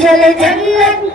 আসল জন্নত